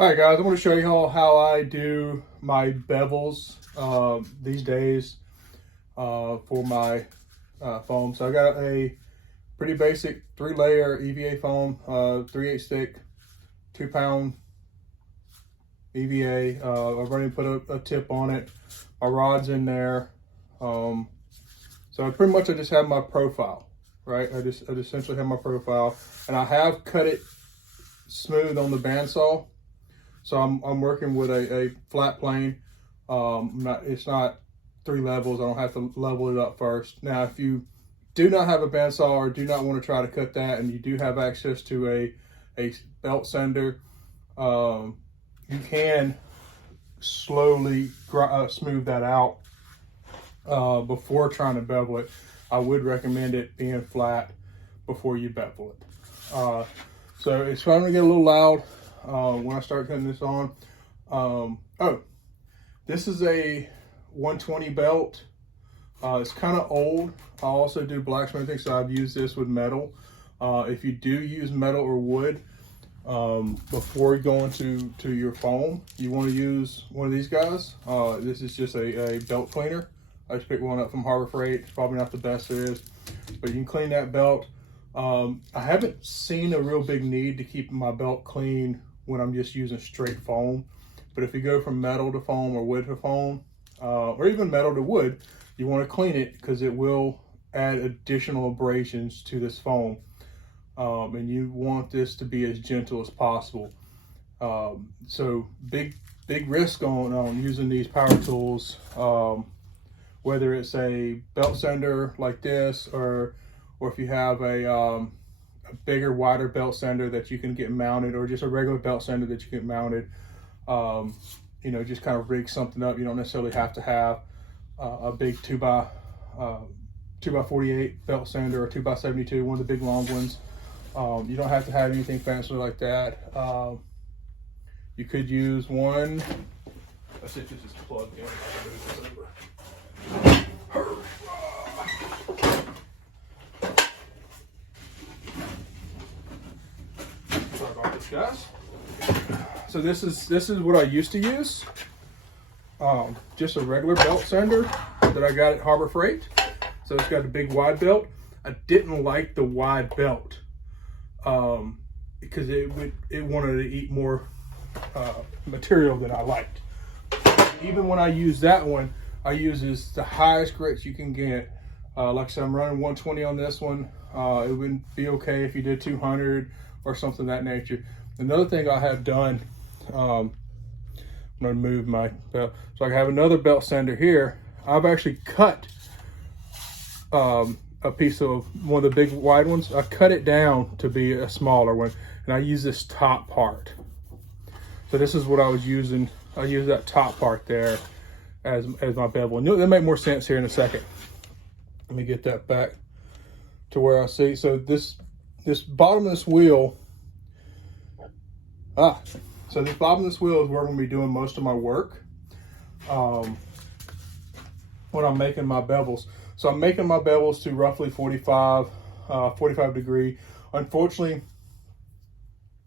All right, guys, I want to show you all how I do my bevels these days for my foam. So I got a pretty basic 3-layer EVA foam, 3/8 stick, 2-pound EVA. I've already put a tip on it. My rod's in there. So I just have my profile, right? I just essentially have my profile, and I have cut it smooth on the bandsaw. So I'm working with a flat plane. It's not 3 levels. I don't have to level it up first. Now, if you do not have a bandsaw or do not want to try to cut that, and you do have access to a belt sander, you can slowly smooth that out before trying to bevel it. I would recommend it being flat before you bevel it. So it's starting to get a little loud when I start cutting this on. This is a 120 belt. It's kind of old. I also do blacksmithing, so I've used this with metal. If you do use metal or wood before going to your foam, you want to use one of these guys. This is just a belt cleaner. I just picked one up from Harbor Freight. It's probably not the best there is, but you can clean that belt. I haven't seen a real big need to keep my belt clean when I'm just using straight foam. But if you go from metal to foam or wood to foam, or even metal to wood, you want to clean it because it will add additional abrasions to this foam. And you want this to be as gentle as possible. So big risk on using these power tools, whether it's a belt sander like this, or if you have a bigger, wider belt sander that you can get mounted, or just a regular belt sander that you get mounted. You know, just kind of rig something up. You don't necessarily have to have a big 2x48 belt sander or 2x72, one of the big long ones. You don't have to have anything fancy like that. You could use one. Let's see if this is plugged in. Sorry about this, guys. So this is what I used to use. Just a regular belt sander that I got at Harbor Freight. So it's got a big wide belt. I didn't like the wide belt because it wanted to eat more material than I liked. Even when I use that one, I use the highest grits you can get. Like I said, I'm running 120 on this one. It would be okay if you did 200 or something of that nature. Another thing I have done, I'm gonna move my belt. So I have another belt sander here. I've actually cut a piece of one of the big wide ones. I cut it down to be a smaller one, and I use this top part. So this is what I was using. I use that top part there as my bevel. And it'll make more sense here in a second. Let me get that back to where I see. So this bottom of this wheel, so this bottom of this wheel is where I'm gonna be doing most of my work when I'm making my bevels. So I'm making my bevels to roughly 45 degree. Unfortunately,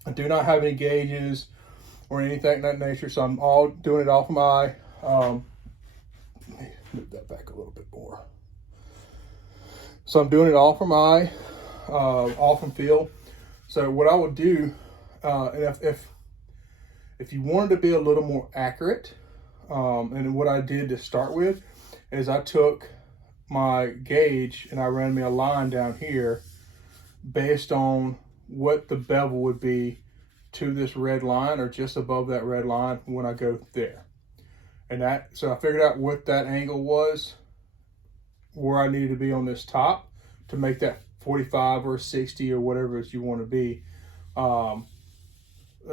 I do not have any gauges or anything of that nature, so I'm doing it off my, let me move that back a little bit more. So I'm doing it all from eye, all from feel. So what I would do, and if you wanted to be a little more accurate, and what I did to start with is I took my gauge and I ran me a line down here based on what the bevel would be to this red line, or just above that red line when I go there. And so I figured out what that angle was, where I needed to be on this top to make that 45 or 60 or whatever you want to be.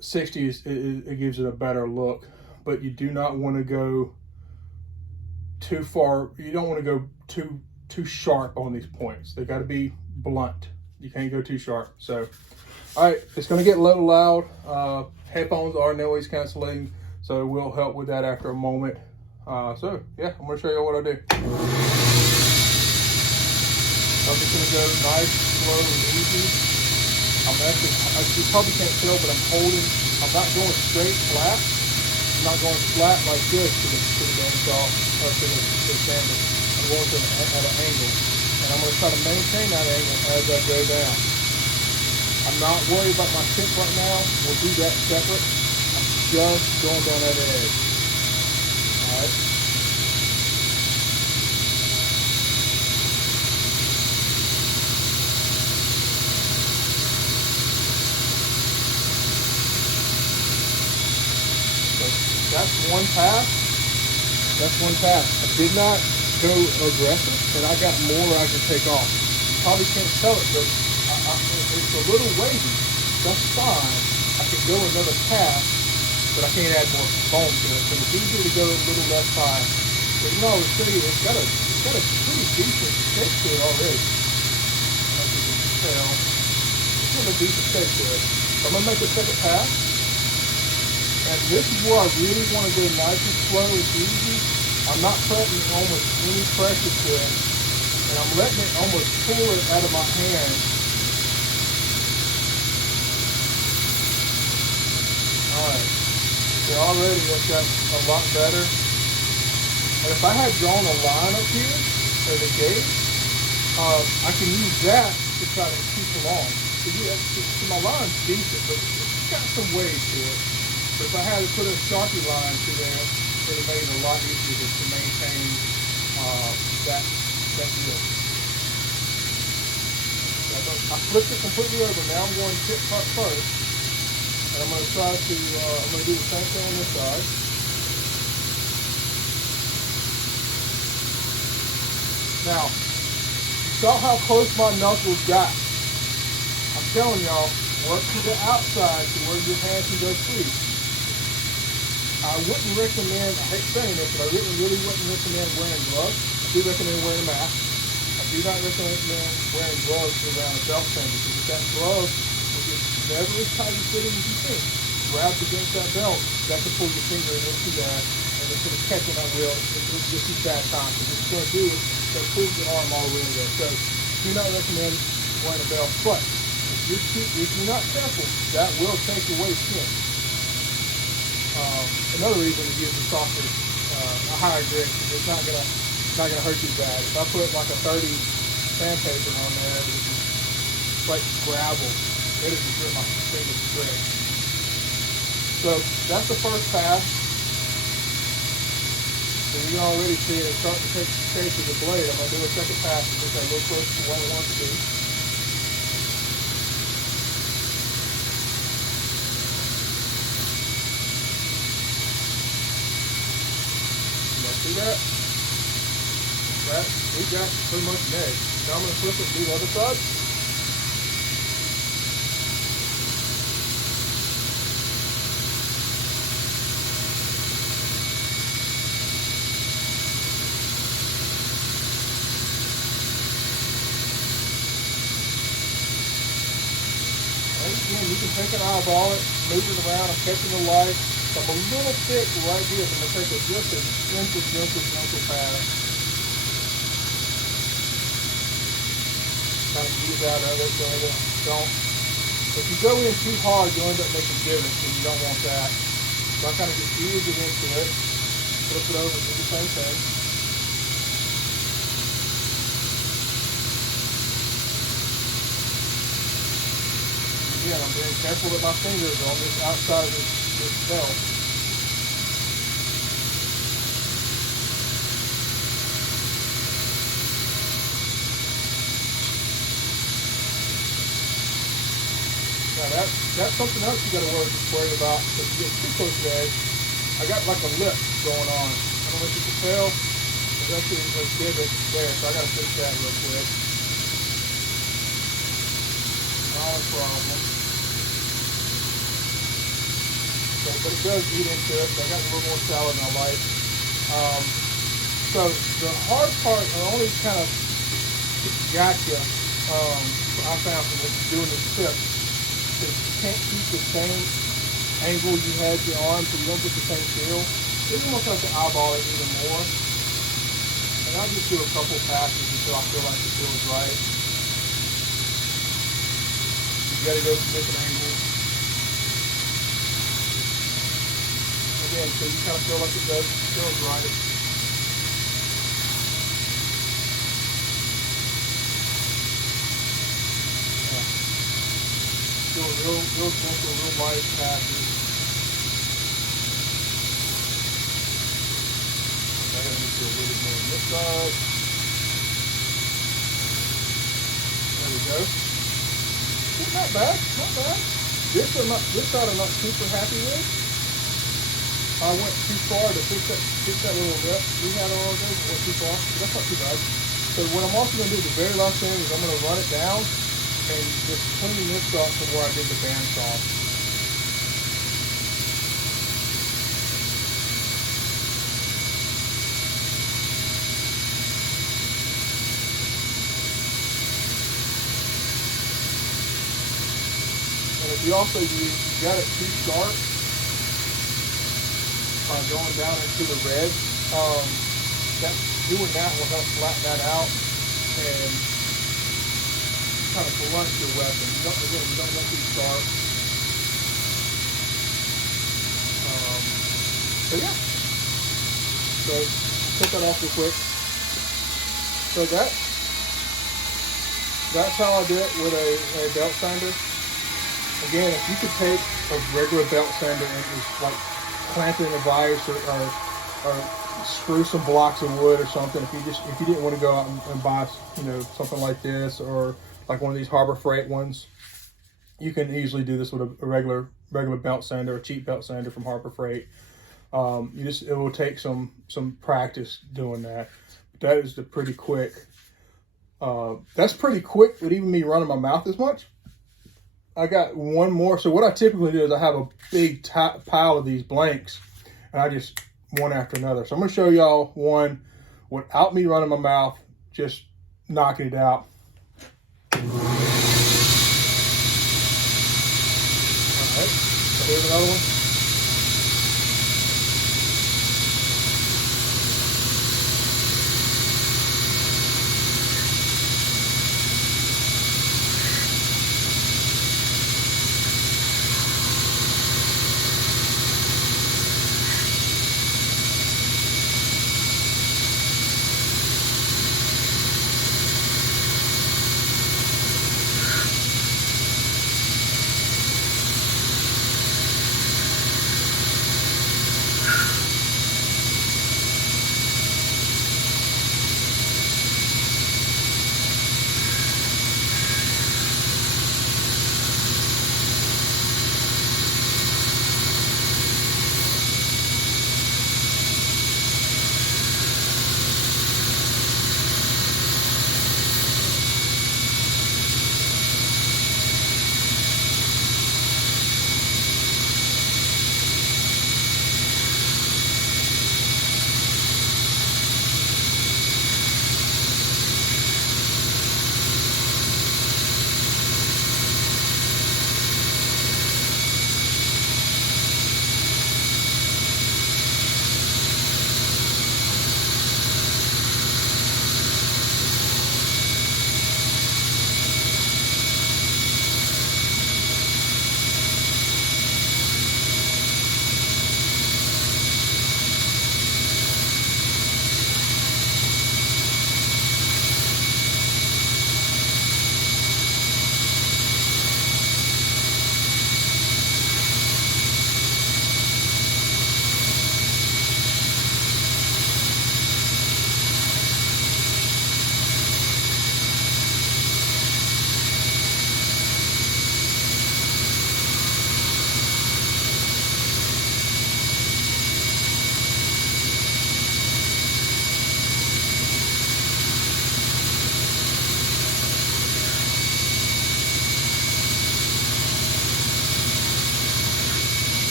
60 it gives it a better look, but you do not want to go too far. You don't want to go too sharp on these points. They got to be blunt. You can't go too sharp. So, all right, it's going to get a little loud. Headphones are noise canceling, so it will help with that after a moment. So yeah, I'm going to show you what I do. I'm just going to go nice, slow, and easy. You probably can't tell, but I'm holding I'm not going straight flat. I'm not going flat like this to the bandsaw or to the sander. I'm going at an angle. And I'm going to try to maintain that angle as I go down. I'm not worried about my tip right now. We'll do that separate. I'm just going down that edge. Alright. So that's one pass. That's one pass. I did not go aggressive, and I got more I can take off. You probably can't tell it, but it's a little wavy. That's fine. I can go another pass, but I can't add more foam to it. So it's easier to go a little less high. But you know, I was saying it's got a pretty decent shape to it already. As you can tell, it's got a decent shape to it. So I'm gonna make a second pass, and this is where I really want to go nice and slow and easy. I'm not putting almost any pressure to it, and I'm letting it almost pull it out of my hand. Alright, so already that's got a lot better. And if I had drawn a line up here, or the gauge, I can use that to try to keep along. So my line's decent, but it's got some weight to it. But if I had to put a Sharpie line to there, it would have made it a lot easier to maintain that deal. So I flipped it completely over. Now I'm going tip part first. And I'm going to try to, I'm going to do the same thing on this side. Now, you saw how close my knuckles got. I'm telling y'all, work to the outside to where your hand can go free. I wouldn't recommend, I hate saying this, but I really wouldn't recommend wearing gloves. I do recommend wearing a mask. I do not recommend wearing gloves around a belt sander, because that glove will get never as tight as fitting as you think. Grabs against that belt, that can pull your finger into that, and it's going to catch on that wheel. It's just a bad time. So what it's going to do is it's going to pull your arm all the way in there. So do not recommend wearing a belt. But if you're not careful, that will take away skin. Another reason to use a softer, a higher grit, is it's not gonna hurt you bad. If I put like a 30 sandpaper on there, it's just like gravel. It is just hurt my fingers grit. So that's the first pass. So you can already see it starting to take the shape of the blade. I'm gonna do a second pass to get that a little closer to what I want to do. See that? We got pretty much an edge. Now I'm going to flip it and do the other side. Right, again, you can take an eyeball it, move it around, I'm catching the light. I'm a little thick right here, so I'm going to take just a gentle pass. Kind of ease out of it, so if you go in too hard, you'll end up making divots, and you don't want that. So I kind of just ease it into it, flip it over, do the same thing. Again, I'm being careful with my fingers on this outside of this belt. Now that's something else you got to worry about. If you get too close to the edge, I got like a lip going on. I don't know if you can tell. There's actually a divot there, so I got to fix that real quick. Not a problem. But it does eat into it, so I got a little more salad than I like. So the hard part, the only kind of gotcha I found from doing this tip is you can't keep the same angle you had your arm, so you don't get the same feel. Then you want to have to eyeball it even more. And I'll just do a couple passes until I feel like the feel is right. You got to go to different angles. again, so you kind of feel like it feels right. Feel real gentle, real light passes. I gotta need to do a little bit more on this side. There we go. Not bad, not bad. This side I'm not super happy with. I went too far to fix that little rip we had on all those. Went too far, but that's not too bad. So what I'm also gonna do, the very last thing, is I'm gonna run it down and just clean this up from where I did the bandsaw. And if you also you got it too sharp, going down into the red, doing that will help flatten that out and kind of blunt your weapon. You don't want too sharp. So yeah. So take that off real quick. So that's how I do it with a belt sander. Again, if you could take a regular belt sander and just like clamp it in a vise or screw some blocks of wood or something, if you didn't want to go out and buy, you know, something like this or like one of these Harbor Freight ones, you can easily do this with a regular belt sander, a cheap belt sander from Harbor Freight. It will take some practice doing that. That is pretty quick. That's pretty quick with even me running my mouth as much. I got one more. So what I typically do is I have a big pile of these blanks, and I just one after another. So I'm going to show y'all one without me running my mouth, just knocking it out. All right, so here's another one.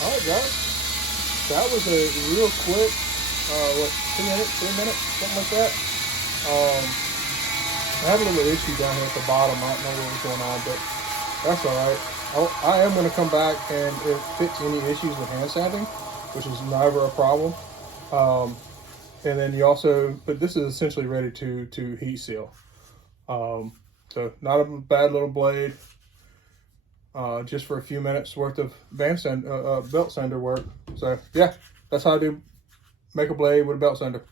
All right, guys, that was a real quick, 2 minutes, 3 minutes, something like that. I have a little issue down here at the bottom. I don't know what was going on, but that's all right. I am going to come back and fix any issues with hand sanding, which is never a problem. And then you also, but this is essentially ready to heat seal. So not a bad little blade. just for a few minutes worth of belt sander work. So yeah, that's how I do make a blade with a belt sander.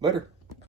Later.